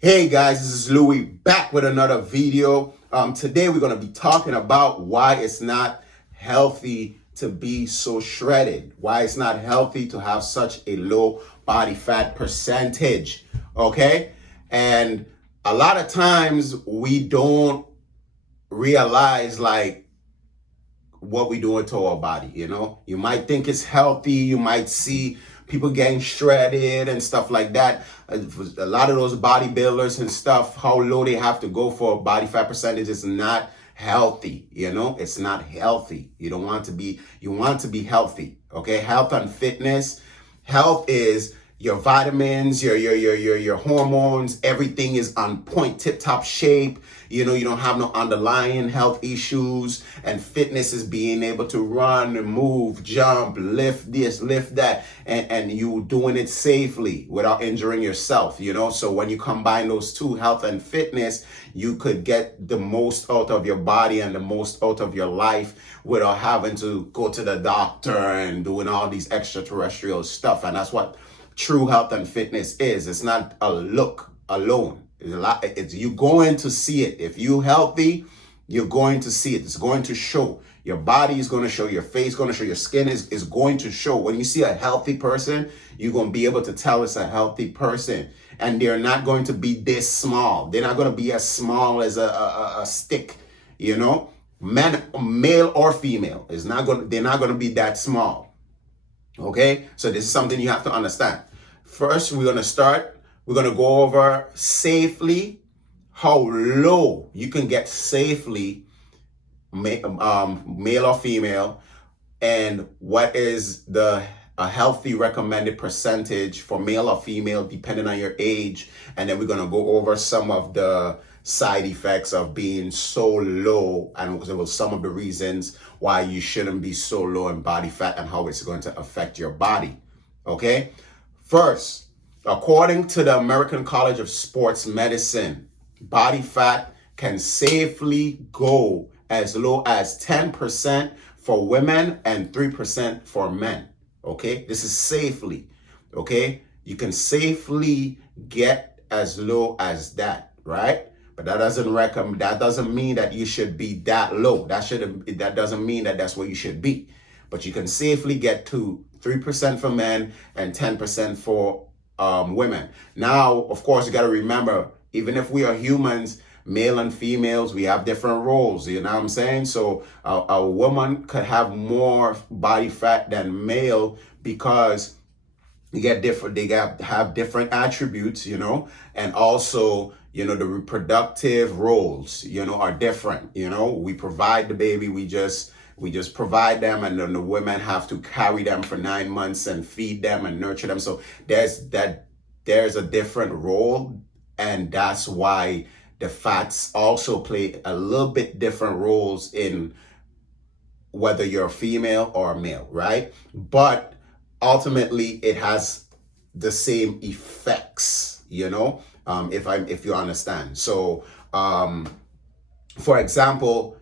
Hey guys, this is Louis back with another video. Today we're going to be talking about why it's not healthy to be so shredded, why it's not healthy to have such a low body fat percentage, okay? And a lot of times we don't realize what we doing to our body, you know? You might think it's healthy, you might see people getting shredded and stuff like that. A lot of those bodybuilders and stuff, how low they have to go for a body fat percentage is not healthy, you know? It's not healthy. You want to be healthy, okay? Health and fitness. Health is your vitamins, your hormones, everything is on point, tip-top shape. You know, you don't have no underlying health issues. And fitness is being able to run, move, jump, lift this, lift that, and you doing it safely without injuring yourself, you know? So when you combine those two, health and fitness, you could get the most out of your body and the most out of your life without having to go to the doctor and doing all these extraterrestrial stuff. And that's what true health and fitness is. It's not a look alone. It's you going to see it. If you're healthy, you're going to see it. It's going to show. Your body is going to show, your face is going to show, your skin is going to show. When you see a healthy person, you're going to be able to tell it's a healthy person. And they're not going to be this small. They're not going to be as small as a stick, you know? Male or female, they're not going to be that small. Okay? So this is something you have to understand. First, we're going to go over safely how low you can get safely, male or female, and what is a healthy recommended percentage for male or female depending on your age. And then we're going to go over some of the side effects of being so low and some of the reasons why you shouldn't be so low in body fat and how it's going to affect your body. Okay? First, according to the American College of Sports Medicine, body fat can safely go as low as 10% for women and 3% for men. Okay? This is safely. Okay? You can safely get as low as that, right? But that doesn't mean that you should be that low. That doesn't mean that that's where you should be. But you can safely get to 3% for men and 10% for women. Now, of course, you got to remember, even if we are humans, male and females, we have different roles. You know what I'm saying? So a woman could have more body fat than male because they have different attributes, you know, and also, you know, the reproductive roles, you know, are different. You know, we provide the baby, we just provide them, and then the women have to carry them for 9 months and feed them and nurture them. So there's a different role, and that's why the fats also play a little bit different roles in whether you're a female or a male, right? But ultimately it has the same effects, you know, if you understand. So for example,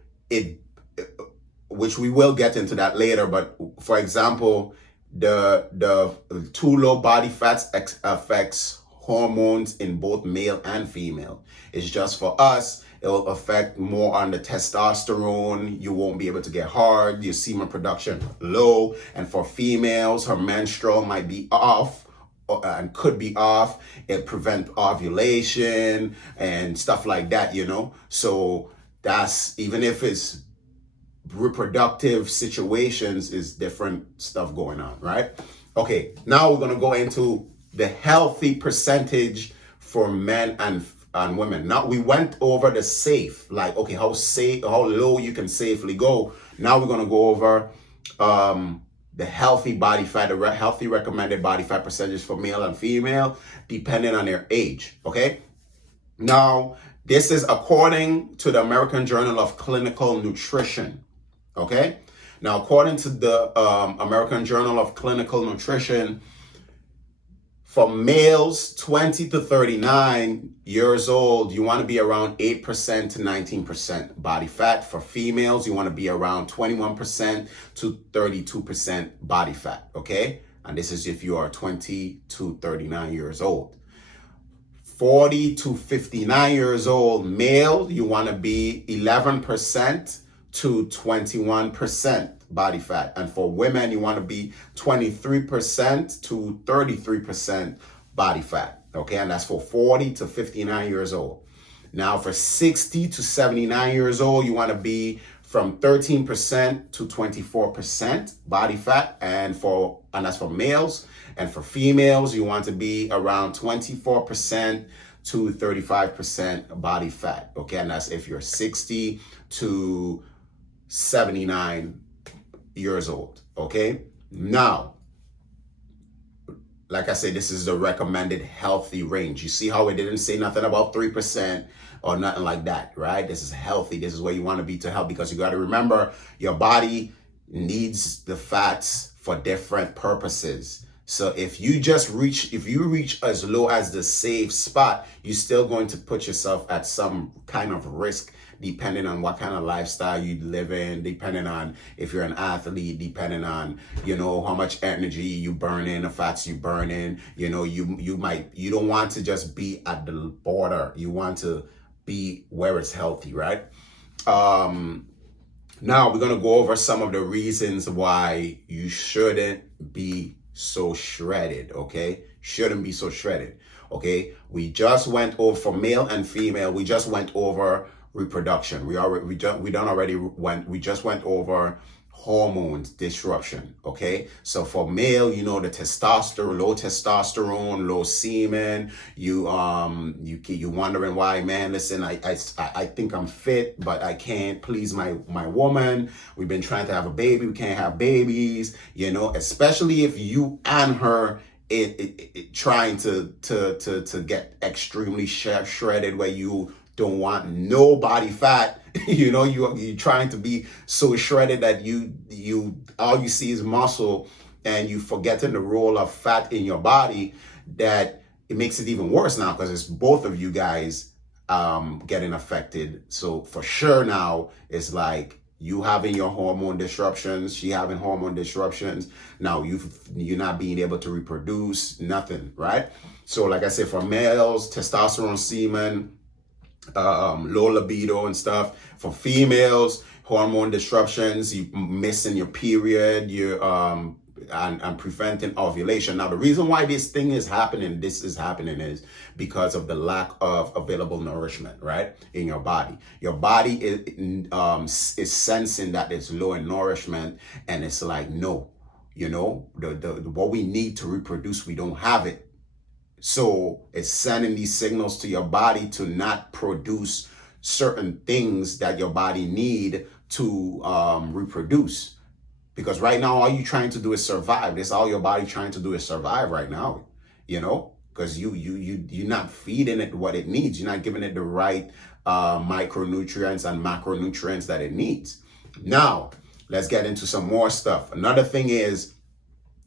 which we will get into that later, but for example, the too low body fats affects hormones in both male and female. It's just for us, it'll affect more on the testosterone. You won't be able to get hard, your semen production low. And for females, her menstrual might be off and could be off. It prevent ovulation and stuff like that, you know. So that's, even if it's reproductive situations, is different stuff going on, right? Okay, now we're going to go into the healthy percentage for men and women. Now we went over the safe, like, okay, how low you can safely go. Now we're going to go over the healthy body fat, the healthy recommended body fat percentage for male and female, depending on their age. Okay. Now, this is according to the American Journal of Clinical Nutrition. Okay. Now, according to the American Journal of Clinical Nutrition, for males 20 to 39 years old, you want to be around 8% to 19% body fat. For females, you want to be around 21% to 32% body fat, okay? And this is if you are 20 to 39 years old. 40 to 59 years old male, you want to be 11% to 21% body fat. And for women, you want to be 23% to 33% body fat. Okay, and that's for 40 to 59 years old. Now for 60 to 79 years old, you want to be from 13% to 24% body fat, and that's for males. And for females, you want to be around 24% to 35% body fat. Okay, and that's if you're 60 to 79 years old. Okay, now, like I said, this is the recommended healthy range. You see how it didn't say nothing about 3% or nothing like that, right? This is healthy. This is where you want to be to help, because you got to remember your body needs the fats for different purposes. So if you reach as low as the safe spot, you're still going to put yourself at some kind of risk, depending on what kind of lifestyle you live in, depending on if you're an athlete, depending on, how much energy you burn in, the fats you burn in. You don't want to just be at the border. You want to be where it's healthy, right? Now we're going to go over some of the reasons why you shouldn't be so shredded, okay? Shouldn't be so shredded, okay? We just went over, for male and female, we just went over reproduction. We just went over hormones disruption, okay? So for male, the testosterone, low testosterone, low semen. You wondering why, man? Listen, I think I'm fit, but I can't please my woman. We've been trying to have a baby, we can't have babies. Especially if you and her trying to get extremely shredded, where you don't want no body fat. You're trying to be so shredded that you all you see is muscle, and you forgetting the role of fat in your body, that it makes it even worse now, because it's both of you guys getting affected. So for sure now, it's like you having your hormone disruptions, she having hormone disruptions. Now you're not being able to reproduce, nothing, right? So like I said, for males, testosterone, semen, low libido and stuff. For females, hormone disruptions, you missing your period, you and preventing ovulation. Now the reason why this is happening is because of the lack of available nourishment, right, in your body. Your body is sensing that it's low in nourishment, and it's like, no, the what we need to reproduce, we don't have it. So it's sending these signals to your body to not produce certain things that your body need to reproduce. Because right now, all you're trying to do is survive. That's all your body trying to do is survive right now, because you're not feeding it what it needs. You're not giving it the right micronutrients and macronutrients that it needs. Now, let's get into some more stuff. Another thing is,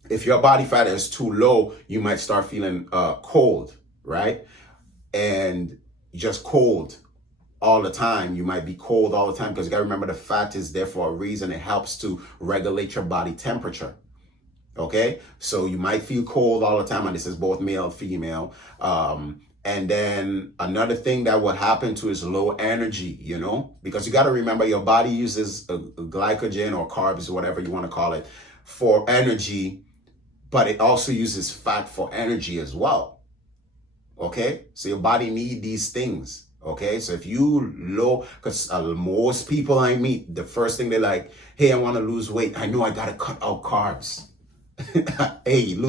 if your body fat is too low, you might start feeling cold, right? And just cold all the time. You might be cold all the time, because you gotta remember the fat is there for a reason. It helps to regulate your body temperature, okay? So you might feel cold all the time, and this is both male and female. And then another thing that will happen too is low energy, because you gotta remember your body uses glycogen or carbs, whatever you wanna call it, for energy, but it also uses fat for energy as well. Okay, so your body need these things. Okay, so if you low, because most people I meet, the first thing they're like, hey, I want to lose weight. I know I gotta cut out carbs. Hey, Lou,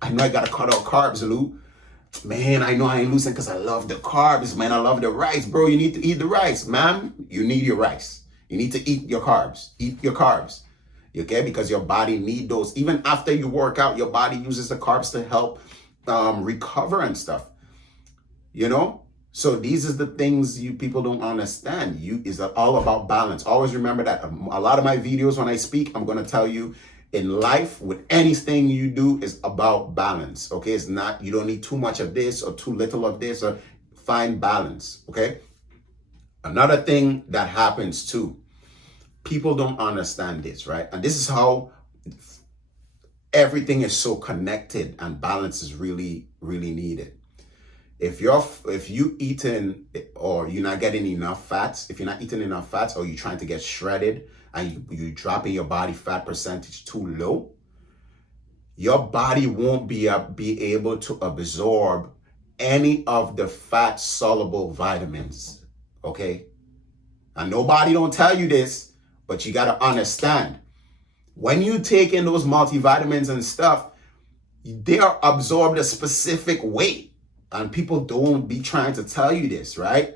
I know I gotta cut out carbs, Lou. Man, I know I ain't losing because I love the carbs, man. I love the rice, bro. You need to eat the rice, man. You need your rice. You need to eat your carbs. Eat your carbs. Okay, because your body need those. Even after you work out, your body uses the carbs to help recover and stuff. So these are the things you people don't understand. Is all about balance. Always remember that. A lot of my videos when I speak, I'm going to tell you, in life, with anything you do, is about balance. Okay, it's not, you don't need too much of this or too little of this, or find balance. Okay. Another thing that happens too, people don't understand this, right? And this is how everything is so connected, and balance is really, really needed. If you eating or you're not getting enough fats, if you're not eating enough fats or you're trying to get shredded and you dropping your body fat percentage too low, your body won't be able to absorb any of the fat soluble vitamins. Okay? And nobody don't tell you this, but you got to understand, when you take in those multivitamins and stuff, they are absorbed a specific way. And people don't be trying to tell you this, right?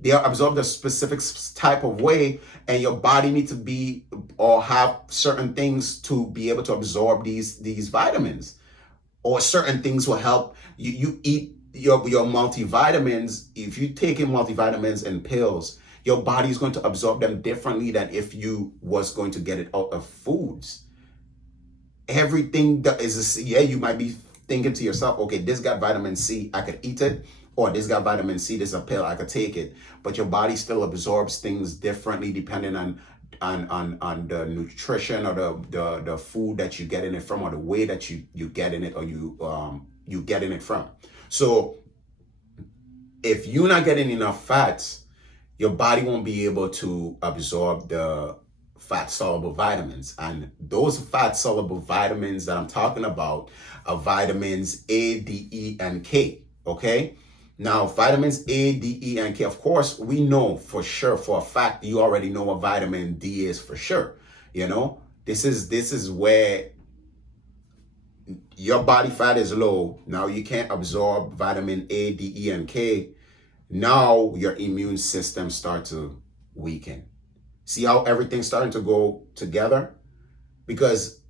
They are absorbed a specific type of way, and your body needs to be or have certain things to be able to absorb these vitamins. Or certain things will help you eat your multivitamins. If you take in multivitamins and pills, your body is going to absorb them differently than if you was going to get it out of foods. Everything that is, you might be thinking to yourself, okay, this got vitamin C, I could eat it, or this got vitamin C, this is a pill, I could take it. But your body still absorbs things differently depending on the nutrition or the food that you get in it from, or the way that you get in it, or you getting it from. So if you're not getting enough fats, your body won't be able to absorb the fat soluble vitamins. And those fat soluble vitamins that I'm talking about are vitamins A, D, E, and K. Okay? Now, vitamins A, D, E, and K, of course, we know for sure, for a fact, you already know what vitamin D is for sure. You know, this is where your body fat is low. Now you can't absorb vitamin A, D, E, and K. Now your immune system starts to weaken. See how everything's starting to go together? Because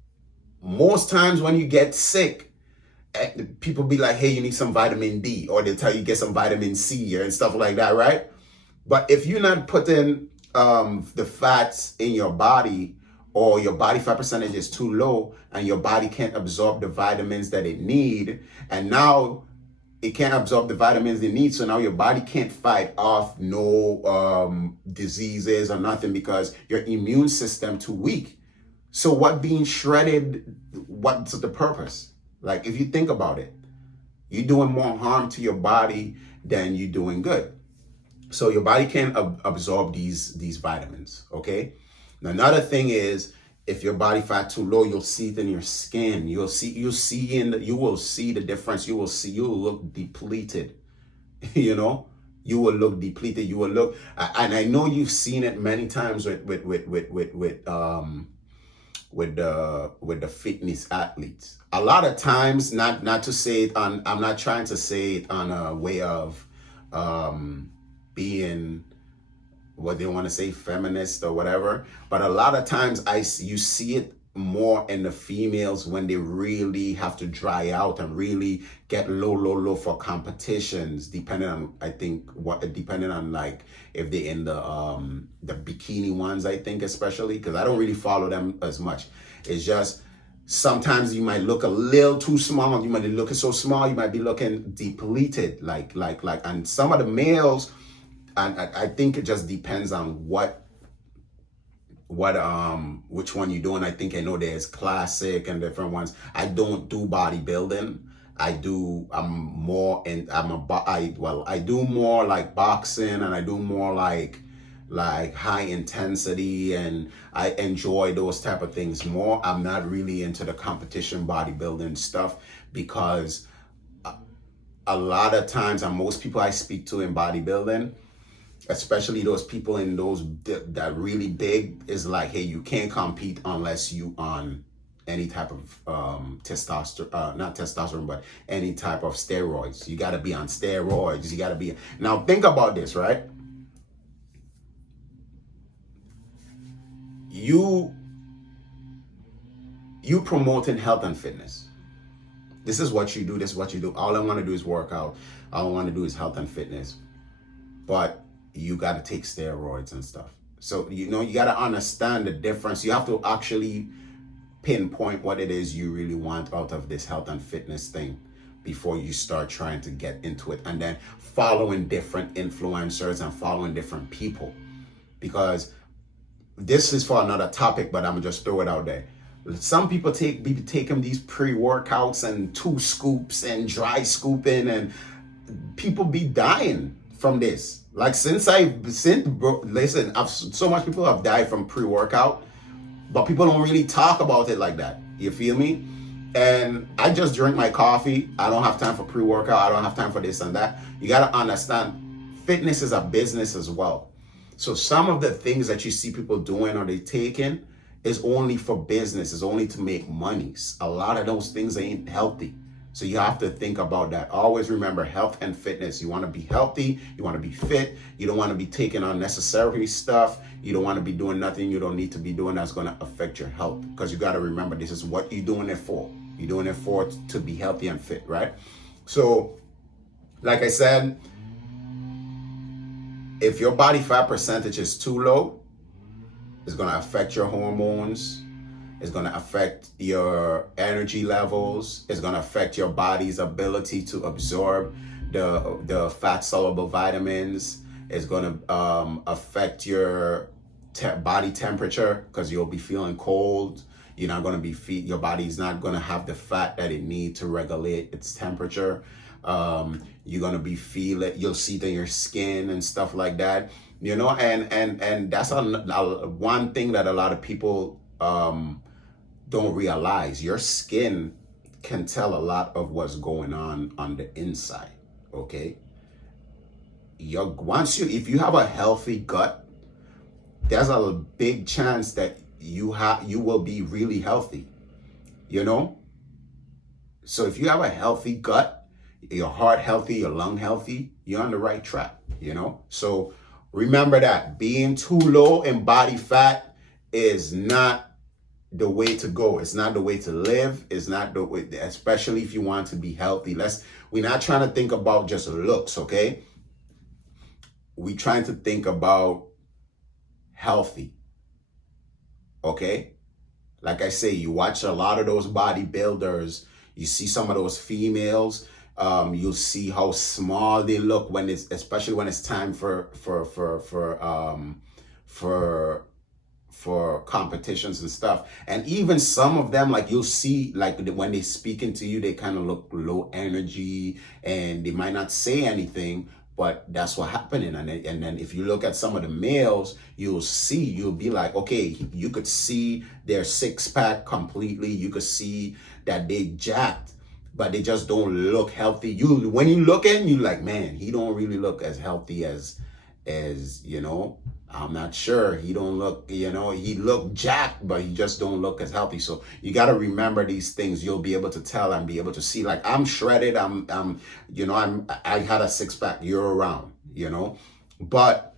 most times when you get sick, people be like, hey, you need some vitamin D, or they'll tell you get some vitamin C and stuff like that, right? But if you're not putting the fats in your body, or your body fat percentage is too low and your body can't absorb the vitamins that it need, and now it can't absorb the vitamins it needs, so now your body can't fight off no diseases or nothing because your immune system too weak. So what being shredded, what's the purpose? Like, if you think about it, you're doing more harm to your body than you're doing good. So your body can't absorb these vitamins, okay? Now, another thing is, if your body fat too low, you'll see it in your skin. You will see the difference. You will look depleted. You know, you will look depleted. You will look, and I know you've seen it many times with the fitness athletes. A lot of times, not to say it on, I'm not trying to say it on a way of being what they want to say, feminist or whatever, but a lot of times you see it more in the females when they really have to dry out and really get low for competitions, depending on, I think, depending on, like, if they're in the bikini ones, I think, especially, because I don't really follow them as much. It's just sometimes you might look a little too small. You might be looking so small, you might be looking depleted, like, and some of the males, and I think it just depends on which one you're doing. I think I know there's classic and different ones. I don't do bodybuilding. I do more like boxing, and I do more like high intensity, and I enjoy those type of things more. I'm not really into the competition bodybuilding stuff, because a lot of times, and most people I speak to in bodybuilding, especially those people in those that really big, is like, hey, you can't compete unless you on any type of testosterone, not testosterone, but any type of steroids. You got to be on steroids. You got to be. Now think about this, right? You promoting health and fitness. This is what you do. This is what you do. All I want to do is work out. All I want to do is health and fitness. But you got to take steroids and stuff. So, you got to understand the difference. You have to actually pinpoint what it is you really want out of this health and fitness thing before you start trying to get into it, and then following different influencers and following different people. Because this is for another topic, but I'm gonna just throw it out there. Some people be taking these pre-workouts and 2 scoops and dry scooping, and people be dying from this. Like listen, so much people have died from pre-workout, but people don't really talk about it like that. You feel me? And I just drink my coffee. I don't have time for pre-workout. I don't have time for this and that. You got to understand, fitness is a business as well. So some of the things that you see people doing or they taking is only for business. It's only to make money. A lot of those things ain't healthy. So you have to think about that. Always remember health and fitness. You want to be healthy. You want to be fit. You don't want to be taking unnecessary stuff. You don't want to be doing nothing you don't need to be doing that's going to affect your health. Because you got to remember, this is what you're doing it for. You're doing it for to be healthy and fit, right? So, like I said, if your body fat percentage is too low, it's going to affect your hormones. It's going to affect your energy levels. It's going to affect your body's ability to absorb the fat soluble vitamins. It's going to affect your body temperature, because you'll be feeling cold. You're not going to be your body's not going to have the fat that it needs to regulate its temperature. You're going to be you'll see it in your skin and stuff like that, you know, and that's one thing that a lot of people don't realize. Your skin can tell a lot of what's going on the inside. Okay, if you have a healthy gut, there's a big chance that you will be really healthy, you know. So if you have a healthy gut, your heart healthy, your lung healthy, you're on the right track, you know. So remember that being too low in body fat is not the way to go. It's not the way to live. It's not the way, especially if you want to be healthy. We're not trying to think about just looks, okay? We're trying to think about healthy, okay? Like I say, you watch a lot of those bodybuilders, you see some of those females, you'll see how small they look especially when it's time for competitions and stuff. And even some of them, like you'll see, like when they speaking to you, they kind of look low energy and they might not say anything, but that's what's happening. And then if you look at some of the males, you'll be like, okay, you could see their six pack completely. You could see that they jacked, but they just don't look healthy. When you look at him, you're like, man, he don't really look as healthy as you know. I'm not sure. He don't look, you know, he look jacked, but he just don't look as healthy. So you got to remember these things. You'll be able to tell and be able to see, like, I'm shredded. You know, I had a six pack year round, you know, but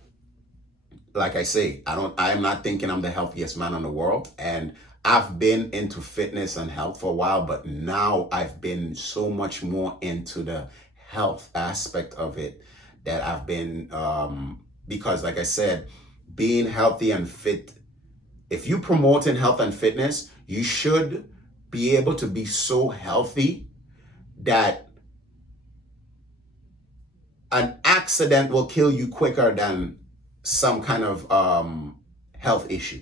like I say, I'm not thinking I'm the healthiest man in the world. And I've been into fitness and health for a while, but now I've been so much more into the health aspect of it that I've been, because like I said, being healthy and fit, if you promoting health and fitness, you should be able to be so healthy that an accident will kill you quicker than some kind of health issue.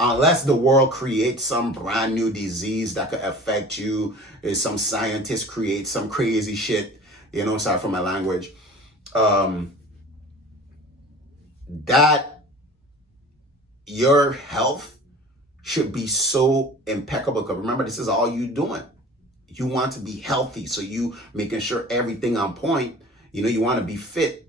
Unless the world creates some brand new disease that could affect you, some scientist creates some crazy shit, you know, sorry for my language, that your health should be so impeccable. Because remember, this is all you doing. You want to be healthy, so you making sure everything on point. You know, you want to be fit.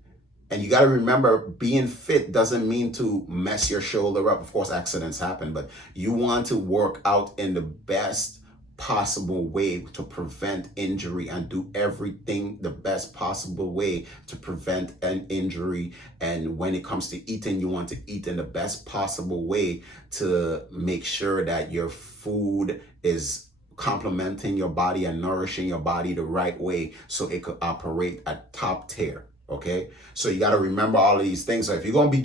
And you got to remember, being fit doesn't mean to mess your shoulder up. Of course, accidents happen, but you want to work out in the best possible way to prevent injury and do everything the best possible way to prevent an injury. And when it comes to eating, you want to eat in the best possible way to make sure that your food is complementing your body and nourishing your body the right way so it could operate at top tier. Okay, so you got to remember all of these things. So if you're going to be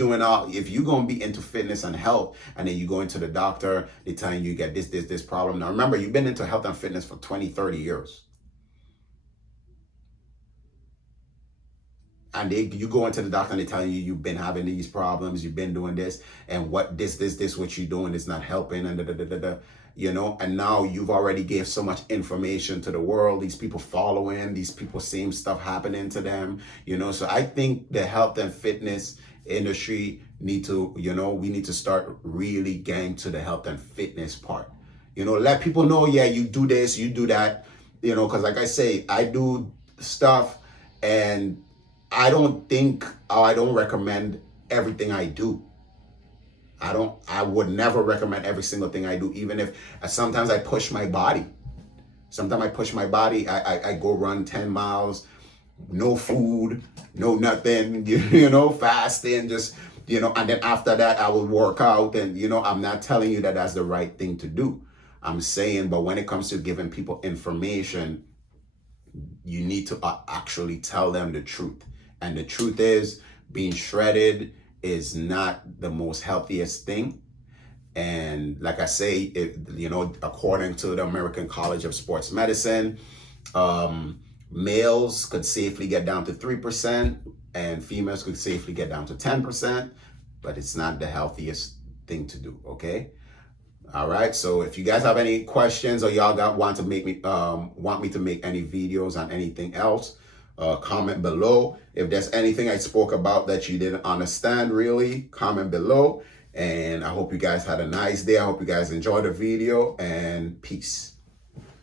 if you're going to be into fitness and health, and then you go into the doctor, they telling you get this problem. Now, remember, you've been into health and fitness for 20, 30 years. and you go into the doctor and they're telling you you've been having these problems, you've been doing this, and what this what you're doing is not helping, and and now you've already gave so much information to the world. These people following, these people, same stuff happening to them, So I think the health and fitness industry we need to start really getting to the health and fitness part. Let people know, yeah, you do this, you do that, because like I say, I do stuff, and I don't recommend everything I do. I would never recommend every single thing I do, even if sometimes I push my body. Sometimes I push my body. I go run 10 miles, no food, no nothing, fasting, just, and then after that I will work out. And, I'm not telling you that that's the right thing to do. I'm saying, but when it comes to giving people information, you need to actually tell them the truth. And the truth is, being shredded is not the most healthiest thing. And like I say, according to the American College of Sports Medicine, males could safely get down to 3%, and females could safely get down to 10%, but it's not the healthiest thing to do, okay? All right, so if you guys have any questions, or y'all want me to make any videos on anything else, comment below. If there's anything I spoke about that you didn't understand, really, comment below. And I hope you guys had a nice day. I hope you guys enjoyed the video, and peace.